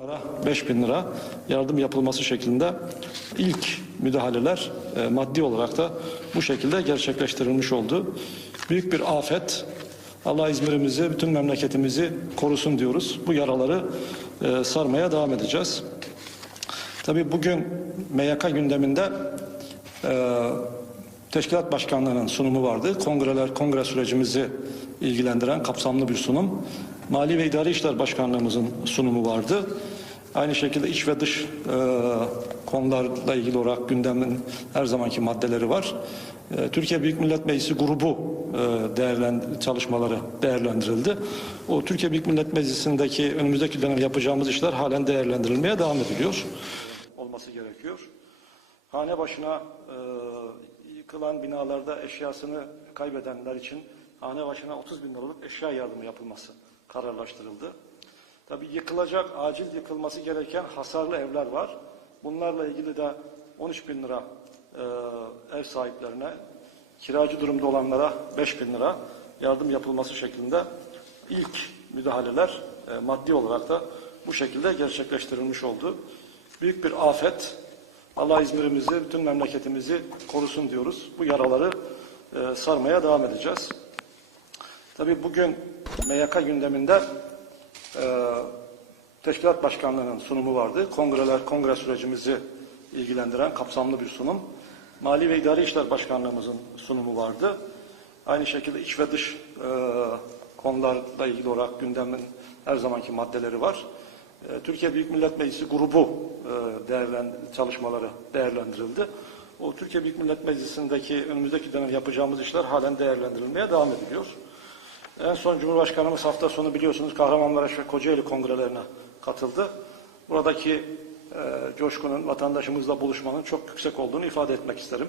Onlara 5 bin lira yardım yapılması şeklinde ilk müdahaleler e, maddi olarak da bu şekilde gerçekleştirilmiş oldu. Büyük bir afet. Allah İzmir'imizi, bütün memleketimizi korusun diyoruz. Bu yaraları e, sarmaya devam edeceğiz. Tabii bugün MYK gündeminde e, Teşkilat Başkanlığı'nın sunumu vardı. Kongreler, kongre sürecimizi ilgilendiren kapsamlı bir sunum. Mali ve İdari İşler Başkanlığımızın sunumu vardı. Aynı şekilde iç ve dış e, konularla ilgili olarak gündemin her zamanki maddeleri var. E, Türkiye Büyük Millet Meclisi grubu e, değerlen, çalışmaları değerlendirildi. O Türkiye Büyük Millet Meclisi'ndeki önümüzdeki dönem yapacağımız işler halen değerlendirilmeye devam ediliyor. Olması gerekiyor. Hane başına e, yıkılan binalarda eşyasını kaybedenler için hane başına 30 bin liralık eşya yardımı yapılması kararlaştırıldı. Tabii yıkılacak, acil yıkılması gereken hasarlı evler var. Bunlarla ilgili de 13 bin lira e, ev sahiplerine, kiracı durumda olanlara 5 bin lira yardım yapılması şeklinde ilk müdahaleler e, maddi olarak da bu şekilde gerçekleştirilmiş oldu. Büyük bir afet, Allah İzmir'imizi, bütün memleketimizi korusun diyoruz. Bu yaraları e, sarmaya devam edeceğiz. Tabii bugün MYK gündeminde e, Teşkilat Başkanlığı'nın sunumu vardı. Kongreler, kongre sürecimizi ilgilendiren kapsamlı bir sunum. Mali ve İdari İşler Başkanlığımızın sunumu vardı. Aynı şekilde iç ve dış e, konularla ilgili olarak gündemin her zamanki maddeleri var. E, Türkiye Büyük Millet Meclisi grubu e, değerlen, çalışmaları değerlendirildi. O Türkiye Büyük Millet Meclisi'ndeki önümüzdeki dönem yapacağımız işler halen değerlendirilmeye devam ediliyor. En son Cumhurbaşkanımız hafta sonu biliyorsunuz Kahramanmaraş ve Kocaeli kongrelerine katıldı. Buradaki e, coşkunun vatandaşımızla buluşmanın çok yüksek olduğunu ifade etmek isterim.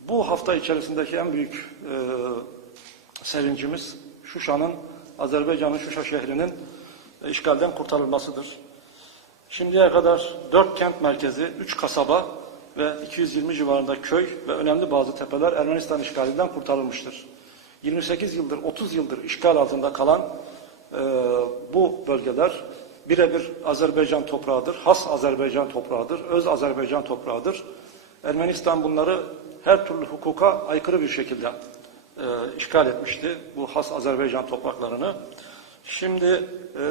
Bu hafta içerisindeki en büyük e, sevincimiz Şuşa'nın, Azerbaycan'ın Şuşa şehrinin e, işgalden kurtarılmasıdır. Şimdiye kadar dört kent merkezi, üç kasaba ve 220 civarında köy ve önemli bazı tepeler Ermenistan işgalinden kurtarılmıştır. 28 yıldır, 30 yıldır işgal altında kalan e, bu bölgeler birebir Azerbaycan toprağıdır, has Azerbaycan toprağıdır, öz Azerbaycan toprağıdır. Ermenistan bunları her türlü hukuka aykırı bir şekilde e, işgal etmişti bu has Azerbaycan topraklarını. Şimdi e,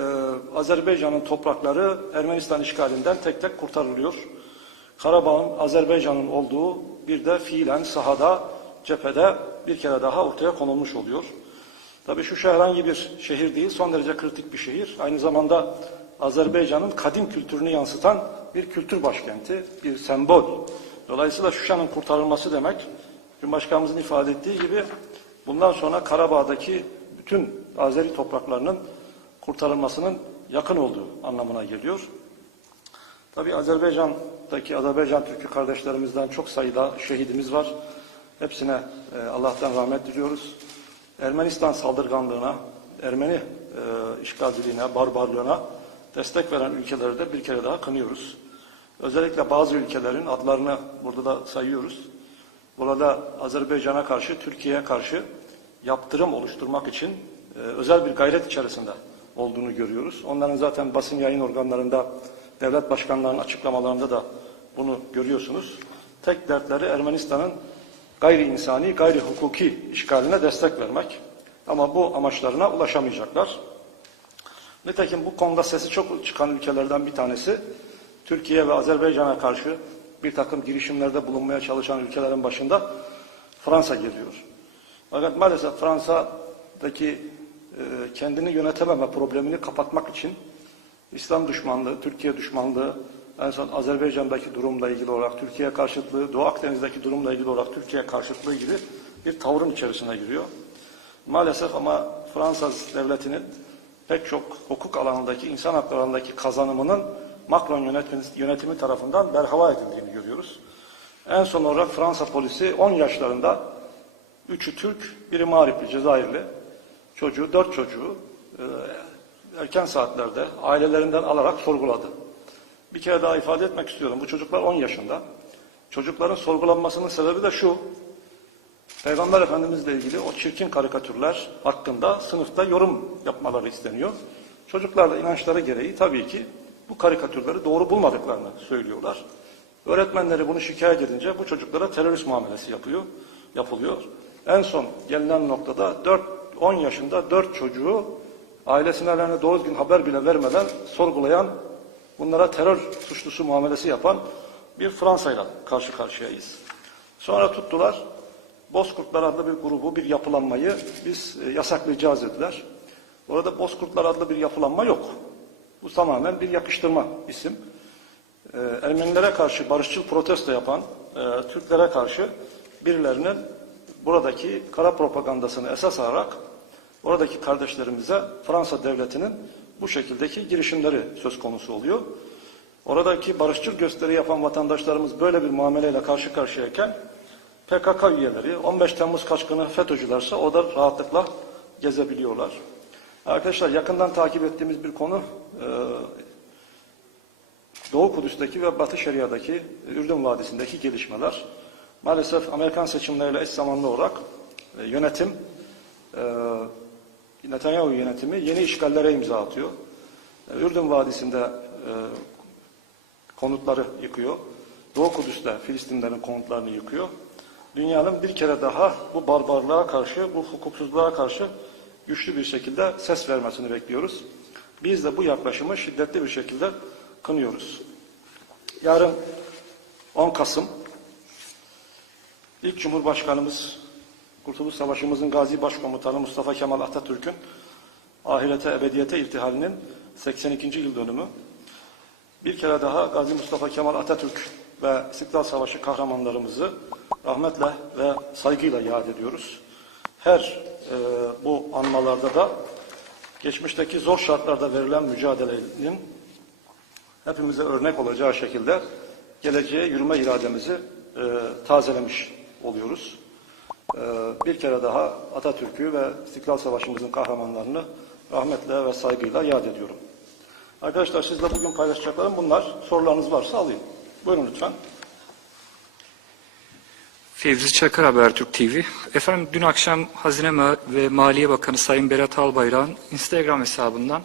Azerbaycan'ın toprakları Ermenistan işgalinden tek tek kurtarılıyor. Karabağ'ın Azerbaycan'ın olduğu bir de fiilen sahada, cephede bir kere daha ortaya konulmuş oluyor. Tabii şu herhangi bir şehir değil, son derece kritik bir şehir. Aynı zamanda Azerbaycan'ın kadim kültürünü yansıtan bir kültür başkenti, bir sembol. Dolayısıyla Şuşa'nın kurtarılması demek, Cumhurbaşkanımızın ifade ettiği gibi bundan sonra Karabağ'daki bütün Azeri topraklarının kurtarılmasının yakın olduğu anlamına geliyor. Tabii Azerbaycan'daki Azerbaycan Türk'ü kardeşlerimizden çok sayıda şehidimiz var. Hepsine e, Allah'tan rahmet diliyoruz. Ermenistan saldırganlığına, Ermeni e, işgalciliğine, barbarlığına destek veren ülkeleri de bir kere daha kınıyoruz. Özellikle bazı ülkelerin adlarını burada da sayıyoruz. Burada Azerbaycan'a karşı, Türkiye'ye karşı yaptırım oluşturmak için e, özel bir gayret içerisinde olduğunu görüyoruz. Onların zaten basın yayın organlarında, devlet başkanlarının açıklamalarında da bunu görüyorsunuz. Tek dertleri Ermenistan'ın gayri insani, gayri hukuki işgaline destek vermek. Ama bu amaçlarına ulaşamayacaklar. Nitekim bu konuda sesi çok çıkan ülkelerden bir tanesi Türkiye ve Azerbaycan'a karşı bir takım girişimlerde bulunmaya çalışan ülkelerin başında Fransa geliyor. Fakat maalesef Fransa'daki e, kendini yönetememe problemini kapatmak için İslam düşmanlığı, Türkiye düşmanlığı, en son Azerbaycan'daki durumla ilgili olarak Türkiye karşıtlığı, Doğu Akdeniz'deki durumla ilgili olarak Türkiye karşıtlığı gibi bir tavrın içerisine giriyor. Maalesef ama Fransız devletinin pek çok hukuk alanındaki, insan hakları alanındaki kazanımının Macron yönetimi, yönetimi tarafından berhava edildiğini görüyoruz. En son olarak Fransa polisi 10 yaşlarında, üçü Türk, biri Mağripli, Cezayirli, çocuğu, dört çocuğu e, erken saatlerde ailelerinden alarak sorguladı. Bir kere daha ifade etmek istiyorum. Bu çocuklar 10 yaşında. Çocukların sorgulanmasının sebebi de şu. Peygamber Efendimizle ilgili o çirkin karikatürler hakkında sınıfta yorum yapmaları isteniyor. Çocuklar da inançları gereği tabii ki bu karikatürleri doğru bulmadıklarını söylüyorlar. Öğretmenleri bunu şikayet edince bu çocuklara terörist muamelesi yapıyor, yapılıyor. En son gelinen noktada 4-10 yaşında 4 çocuğu ailesine doğru düzgün haber bile vermeden sorgulayan, bunlara terör suçlusu muamelesi yapan bir Fransa'yla karşı karşıyayız. Sonra tuttular, Bozkurtlar adlı bir grubu, bir yapılanmayı biz e, yasaklayacağız dediler. Orada Bozkurtlar adlı bir yapılanma yok. Bu tamamen bir yakıştırma isim. Ee, Ermenilere karşı barışçıl protesto yapan e, Türklere karşı birilerinin buradaki kara propagandasını esas alarak oradaki kardeşlerimize Fransa devletinin bu şekildeki girişimleri söz konusu oluyor. Oradaki barışçıl gösteri yapan vatandaşlarımız böyle bir muameleyle karşı karşıyayken PKK üyeleri 15 Temmuz kaçkını FETÖ'cülerse o da rahatlıkla gezebiliyorlar. Arkadaşlar yakından takip ettiğimiz bir konu e, Doğu Kudüs'teki ve Batı Şeria'daki Ürdün Vadisi'ndeki gelişmeler. Maalesef Amerikan seçimleriyle eş zamanlı olarak e, yönetim e, Netanyahu yönetimi yeni işgallere imza atıyor. Ürdün Vadisi'nde e, konutları yıkıyor. Doğu Kudüs'te Filistinlerin konutlarını yıkıyor. Dünyanın bir kere daha bu barbarlığa karşı, bu hukuksuzluğa karşı güçlü bir şekilde ses vermesini bekliyoruz. Biz de bu yaklaşımı şiddetli bir şekilde kınıyoruz. Yarın 10 Kasım ilk Cumhurbaşkanımız Kurtuluş Savaşımızın Gazi Başkomutanı Mustafa Kemal Atatürk'ün ahirete ebediyete irtihalinin 82. yıl dönümü. Bir kere daha Gazi Mustafa Kemal Atatürk ve İstiklal Savaşı kahramanlarımızı rahmetle ve saygıyla yad ediyoruz. Her e, bu anmalarda da geçmişteki zor şartlarda verilen mücadelenin hepimize örnek olacağı şekilde geleceğe yürüme irademizi e, tazelemiş oluyoruz. E, bir kere daha Atatürk'ü ve İstiklal Savaşımızın kahramanlarını rahmetle ve saygıyla yad ediyorum. Arkadaşlar sizle bugün paylaşacaklarım bunlar. Sorularınız varsa alayım. Buyurun lütfen. Fevzi Çakır Habertürk TV. Efendim dün akşam Hazine ve Maliye Bakanı Sayın Berat Albayrak'ın Instagram hesabından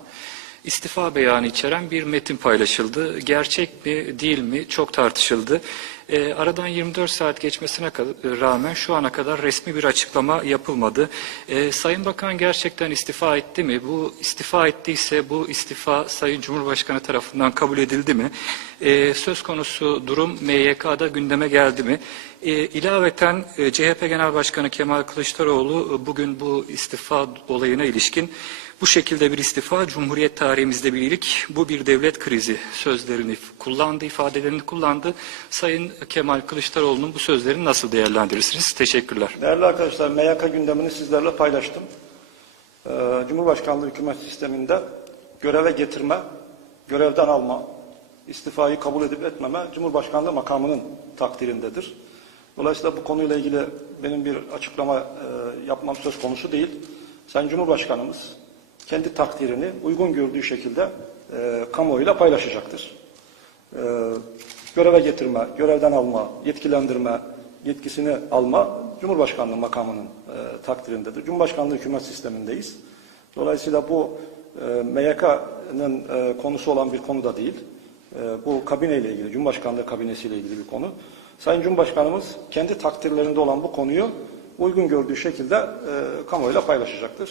istifa beyanı içeren bir metin paylaşıldı. Gerçek mi değil mi çok tartışıldı. Ee, aradan 24 saat geçmesine ka- rağmen şu ana kadar resmi bir açıklama yapılmadı. Ee, Sayın Bakan gerçekten istifa etti mi? Bu istifa ettiyse bu istifa Sayın Cumhurbaşkanı tarafından kabul edildi mi? Ee, söz konusu durum MYK'da gündeme geldi mi? E, ilaveten e, CHP Genel Başkanı Kemal Kılıçdaroğlu e, bugün bu istifa olayına ilişkin bu şekilde bir istifa Cumhuriyet tarihimizde bir ilk, bu bir devlet krizi sözlerini kullandı, ifadelerini kullandı. Sayın Kemal Kılıçdaroğlu'nun bu sözlerini nasıl değerlendirirsiniz? Teşekkürler. Değerli arkadaşlar, MYK gündemini sizlerle paylaştım. Ee, Cumhurbaşkanlığı hükümet sisteminde göreve getirme, görevden alma, istifayı kabul edip etmeme Cumhurbaşkanlığı makamının takdirindedir. Dolayısıyla bu konuyla ilgili benim bir açıklama e, yapmam söz konusu değil. Sayın Cumhurbaşkanımız kendi takdirini uygun gördüğü şekilde e, kamuoyuyla paylaşacaktır. E, göreve getirme, görevden alma, yetkilendirme, yetkisini alma Cumhurbaşkanlığı makamının e, takdirindedir. Cumhurbaşkanlığı hükümet sistemindeyiz. Dolayısıyla bu e, MYK'nın e, konusu olan bir konu da değil. E, bu kabineyle ilgili, Cumhurbaşkanlığı kabinesiyle ilgili bir konu. Sayın Cumhurbaşkanımız kendi takdirlerinde olan bu konuyu uygun gördüğü şekilde e, kamuoyuyla paylaşacaktır.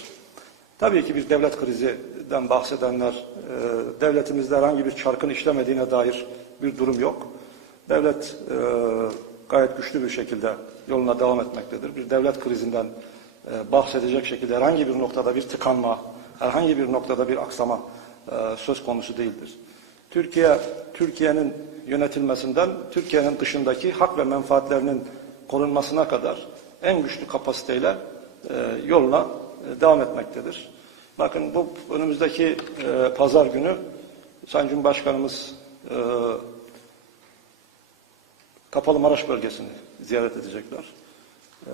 Tabii ki bir devlet krizinden bahsedenler, e, devletimizde herhangi bir çarkın işlemediğine dair bir durum yok. Devlet e, gayet güçlü bir şekilde yoluna devam etmektedir. Bir devlet krizinden e, bahsedecek şekilde herhangi bir noktada bir tıkanma, herhangi bir noktada bir aksama e, söz konusu değildir. Türkiye, Türkiye'nin yönetilmesinden, Türkiye'nin dışındaki hak ve menfaatlerinin korunmasına kadar en güçlü kapasiteyle e, yoluna e, devam etmektedir. Bakın bu önümüzdeki e, pazar günü Sayın Cumhurbaşkanımız e, Kapalı Maraş bölgesini ziyaret edecekler. E,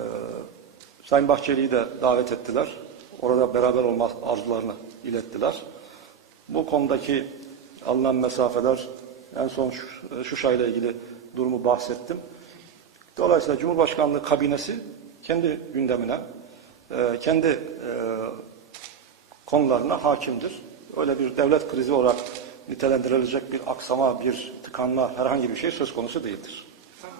Sayın Bahçeli'yi de davet ettiler. Orada beraber olma arzularını ilettiler. Bu konudaki alınan mesafeler en son şu, Şuşa ile ilgili durumu bahsettim. Dolayısıyla Cumhurbaşkanlığı kabinesi kendi gündemine, e, kendi e, konularına hakimdir. Öyle bir devlet krizi olarak nitelendirilecek bir aksama, bir tıkanma herhangi bir şey söz konusu değildir.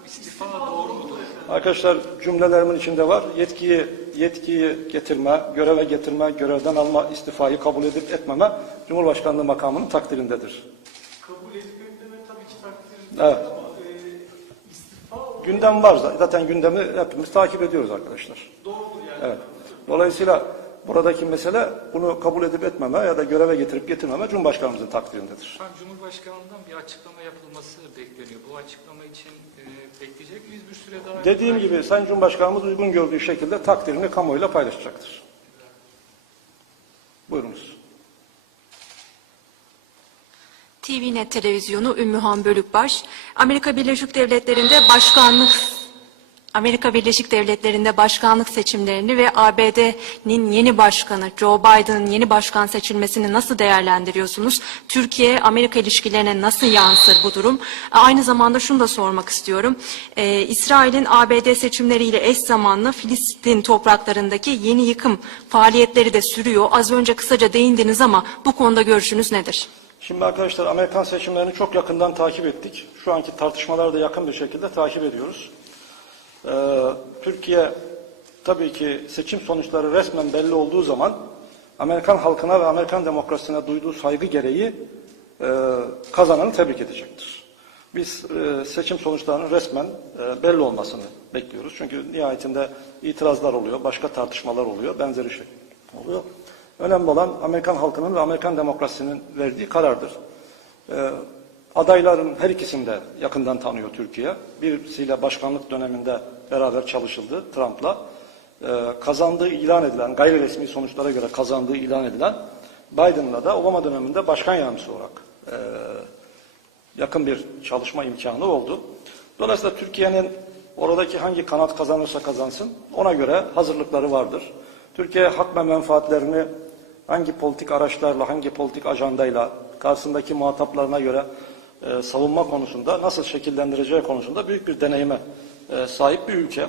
İstifa doğru mudur? Arkadaşlar cümlelerimin içinde var. Yetkiyi yetkiyi getirme, göreve getirme, görevden alma, istifayı kabul edip etmeme Cumhurbaşkanlığı makamının takdirindedir. kabul edip etmeme tabii ki takdir Evet. Gündem var zaten. Gündemi hepimiz takip ediyoruz arkadaşlar. Evet. Dolayısıyla buradaki mesele bunu kabul edip etmeme ya da göreve getirip getirmeme Cumhurbaşkanımızın takdirindedir. Efendim Cumhurbaşkanlığından bir açıklama yapılması bekleniyor. Bu açıklama için e, bekleyecek miyiz bir süre daha? Dediğim gibi Sayın Cumhurbaşkanımız uygun gördüğü şekilde takdirini kamuoyuyla paylaşacaktır. Buyurunuz. TVNet televizyonu Ümmühan Bölükbaş, Amerika Birleşik Devletleri'nde başkanlık Amerika Birleşik Devletleri'nde başkanlık seçimlerini ve ABD'nin yeni başkanı Joe Biden'ın yeni başkan seçilmesini nasıl değerlendiriyorsunuz? Türkiye-Amerika ilişkilerine nasıl yansır bu durum? Aynı zamanda şunu da sormak istiyorum. Ee, İsrail'in ABD seçimleriyle eş zamanlı Filistin topraklarındaki yeni yıkım faaliyetleri de sürüyor. Az önce kısaca değindiniz ama bu konuda görüşünüz nedir? Şimdi arkadaşlar Amerikan seçimlerini çok yakından takip ettik. Şu anki tartışmaları da yakın bir şekilde takip ediyoruz. Ee, Türkiye tabii ki seçim sonuçları resmen belli olduğu zaman Amerikan halkına ve Amerikan demokrasisine duyduğu saygı gereği e, kazananı tebrik edecektir. Biz e, seçim sonuçlarının resmen e, belli olmasını bekliyoruz. Çünkü nihayetinde itirazlar oluyor, başka tartışmalar oluyor, benzeri şey oluyor. Önemli olan Amerikan halkının ve Amerikan demokrasisinin verdiği karardır. Ee, adayların her ikisini de yakından tanıyor Türkiye. Birisiyle başkanlık döneminde beraber çalışıldı Trump'la. Ee, kazandığı ilan edilen, gayri resmi sonuçlara göre kazandığı ilan edilen Biden'la da Obama döneminde başkan yardımcısı olarak e, yakın bir çalışma imkanı oldu. Dolayısıyla Türkiye'nin oradaki hangi kanat kazanırsa kazansın ona göre hazırlıkları vardır. Türkiye hak ve menfaatlerini hangi politik araçlarla, hangi politik ajandayla karşısındaki muhataplarına göre e, savunma konusunda nasıl şekillendireceği konusunda büyük bir deneyime e, sahip bir ülke.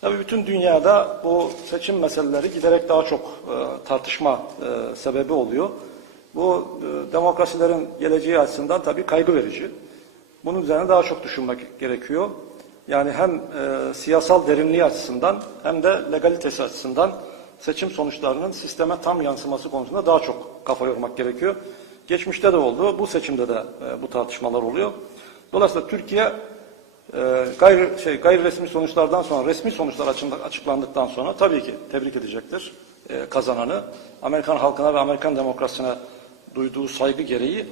Tabii bütün dünyada bu seçim meseleleri giderek daha çok e, tartışma e, sebebi oluyor. Bu e, demokrasilerin geleceği açısından tabii kaygı verici. Bunun üzerine daha çok düşünmek gerekiyor. Yani hem e, siyasal derinliği açısından hem de legalitesi açısından seçim sonuçlarının sisteme tam yansıması konusunda daha çok kafa yormak gerekiyor. Geçmişte de oldu, bu seçimde de e, bu tartışmalar oluyor. Dolayısıyla Türkiye e, gayri, şey, gayri resmi sonuçlardan sonra, resmi sonuçlar açıklandıktan sonra tabii ki tebrik edecektir e, kazananı. Amerikan halkına ve Amerikan demokrasisine duyduğu saygı gereği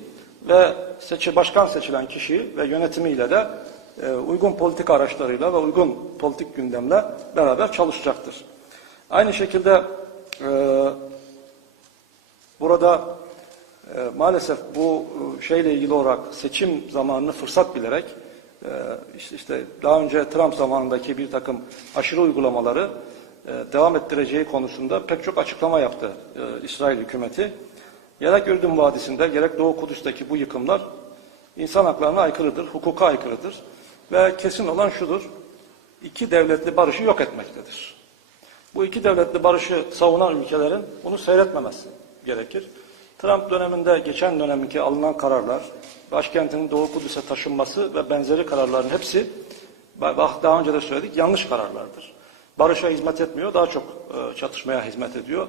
ve seçi, başkan seçilen kişi ve yönetimiyle de e, uygun politik araçlarıyla ve uygun politik gündemle beraber çalışacaktır. Aynı şekilde e, burada e, maalesef bu e, şeyle ilgili olarak seçim zamanını fırsat bilerek e, işte, işte daha önce Trump zamanındaki bir takım aşırı uygulamaları e, devam ettireceği konusunda pek çok açıklama yaptı e, İsrail hükümeti. Gerek Ürdün Vadisi'nde gerek Doğu Kudüs'teki bu yıkımlar insan haklarına aykırıdır, hukuka aykırıdır ve kesin olan şudur, iki devletli barışı yok etmektedir. Bu iki devletli barışı savunan ülkelerin bunu seyretmemesi gerekir. Trump döneminde geçen dönemki alınan kararlar, başkentinin Doğu Kudüs'e taşınması ve benzeri kararların hepsi bak daha önce de söyledik yanlış kararlardır. Barışa hizmet etmiyor, daha çok e, çatışmaya hizmet ediyor.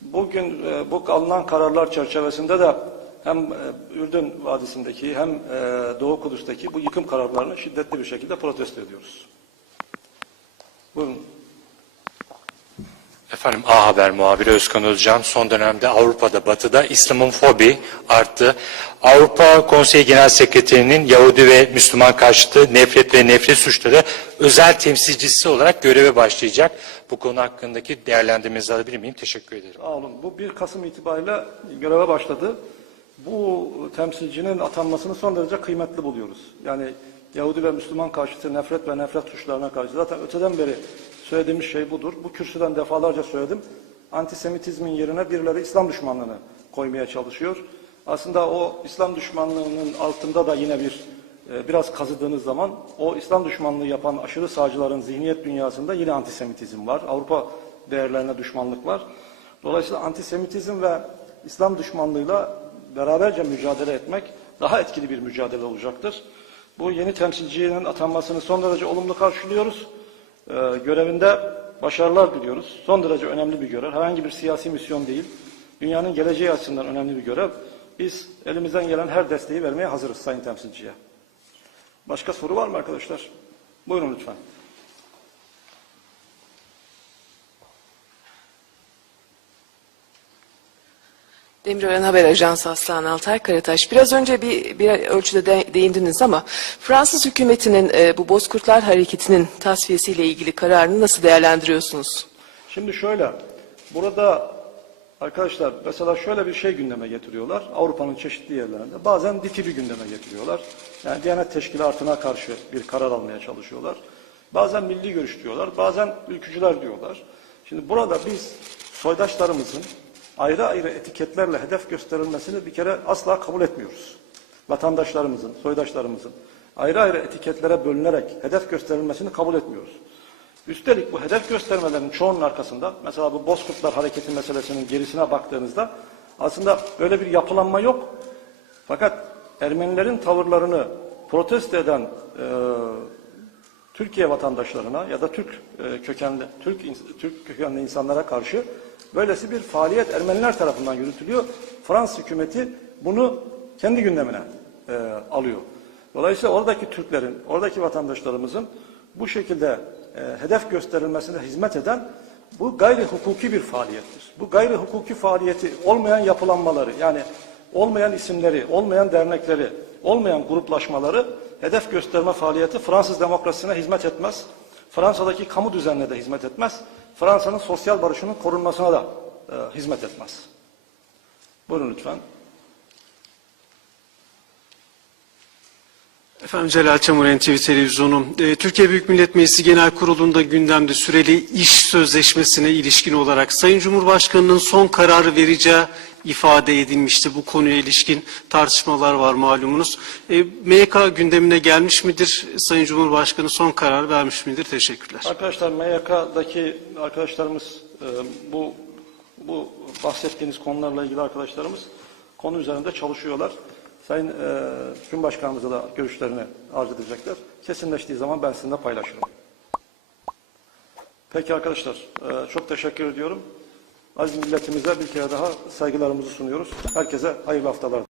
Bugün e, bu alınan kararlar çerçevesinde de hem e, Ürdün Vadisi'ndeki hem Doğu Kudüs'teki bu yıkım kararlarını şiddetli bir şekilde protesto ediyoruz. Buyurun. Efendim A Haber muhabiri Özkan Özcan son dönemde Avrupa'da Batı'da İslamofobi arttı. Avrupa Konseyi Genel Sekreterinin Yahudi ve Müslüman karşıtı nefret ve nefret suçları özel temsilcisi olarak göreve başlayacak. Bu konu hakkındaki değerlendirmenizi alabilir miyim? Teşekkür ederim. Sağ. Bu 1 Kasım itibariyle göreve başladı. Bu temsilcinin atanmasını son derece kıymetli buluyoruz. Yani Yahudi ve Müslüman karşıtı nefret ve nefret suçlarına karşı. Zaten öteden beri söylediğimiz şey budur. Bu kürsüden defalarca söyledim. Antisemitizmin yerine birileri İslam düşmanlığını koymaya çalışıyor. Aslında o İslam düşmanlığının altında da yine bir e, biraz kazıdığınız zaman o İslam düşmanlığı yapan aşırı sağcıların zihniyet dünyasında yine antisemitizm var. Avrupa değerlerine düşmanlık var. Dolayısıyla antisemitizm ve İslam düşmanlığıyla beraberce mücadele etmek daha etkili bir mücadele olacaktır. Bu yeni temsilcinin atanmasını son derece olumlu karşılıyoruz. Ee, görevinde başarılar diliyoruz. Son derece önemli bir görev. Herhangi bir siyasi misyon değil. Dünyanın geleceği açısından önemli bir görev. Biz elimizden gelen her desteği vermeye hazırız Sayın Temsilciye. Başka soru var mı arkadaşlar? Buyurun lütfen. Demirören Haber Ajansı Aslan Altay Karataş. Biraz önce bir, bir ölçüde de, değindiniz ama Fransız hükümetinin e, bu Bozkurtlar Hareketi'nin tasfiyesiyle ilgili kararını nasıl değerlendiriyorsunuz? Şimdi şöyle, burada arkadaşlar mesela şöyle bir şey gündeme getiriyorlar. Avrupa'nın çeşitli yerlerinde. Bazen DİTİB'i gündeme getiriyorlar. Yani Diyanet Teşkilatı'na karşı bir karar almaya çalışıyorlar. Bazen milli görüş diyorlar, bazen ülkücüler diyorlar. Şimdi burada biz soydaşlarımızın ayrı ayrı etiketlerle hedef gösterilmesini bir kere asla kabul etmiyoruz. Vatandaşlarımızın, soydaşlarımızın ayrı ayrı etiketlere bölünerek hedef gösterilmesini kabul etmiyoruz. Üstelik bu hedef göstermelerin çoğunun arkasında mesela bu Bozkurtlar Hareketi meselesinin gerisine baktığınızda aslında böyle bir yapılanma yok. Fakat Ermenilerin tavırlarını protesto eden e, Türkiye vatandaşlarına ya da Türk e, kökenli Türk Türk kökenli insanlara karşı böylesi bir faaliyet Ermeniler tarafından yürütülüyor. Fransız hükümeti bunu kendi gündemine e, alıyor. Dolayısıyla oradaki Türklerin, oradaki vatandaşlarımızın bu şekilde e, hedef gösterilmesine hizmet eden bu gayri hukuki bir faaliyettir. Bu gayri hukuki faaliyeti olmayan yapılanmaları yani olmayan isimleri, olmayan dernekleri, olmayan gruplaşmaları hedef gösterme faaliyeti Fransız demokrasisine hizmet etmez. Fransa'daki kamu düzenine de hizmet etmez. Fransa'nın sosyal barışının korunmasına da e, hizmet etmez. Buyurun lütfen. Efendim Celal Çamur NTV Televizyonu. Ee, Türkiye Büyük Millet Meclisi Genel Kurulu'nda gündemde süreli iş sözleşmesine ilişkin olarak Sayın Cumhurbaşkanı'nın son kararı vereceği ifade edilmişti. Bu konuya ilişkin tartışmalar var malumunuz. Ee, MYK gündemine gelmiş midir? Sayın Cumhurbaşkanı son karar vermiş midir? Teşekkürler. Arkadaşlar MYK'daki arkadaşlarımız e, bu bu bahsettiğiniz konularla ilgili arkadaşlarımız konu üzerinde çalışıyorlar. Sayın e, Cumhurbaşkanımıza da görüşlerini arz edecekler. Kesinleştiği zaman ben sizinle paylaşırım. Peki arkadaşlar, e, çok teşekkür ediyorum. Aziz milletimize bir kere daha saygılarımızı sunuyoruz. Herkese hayırlı haftalar.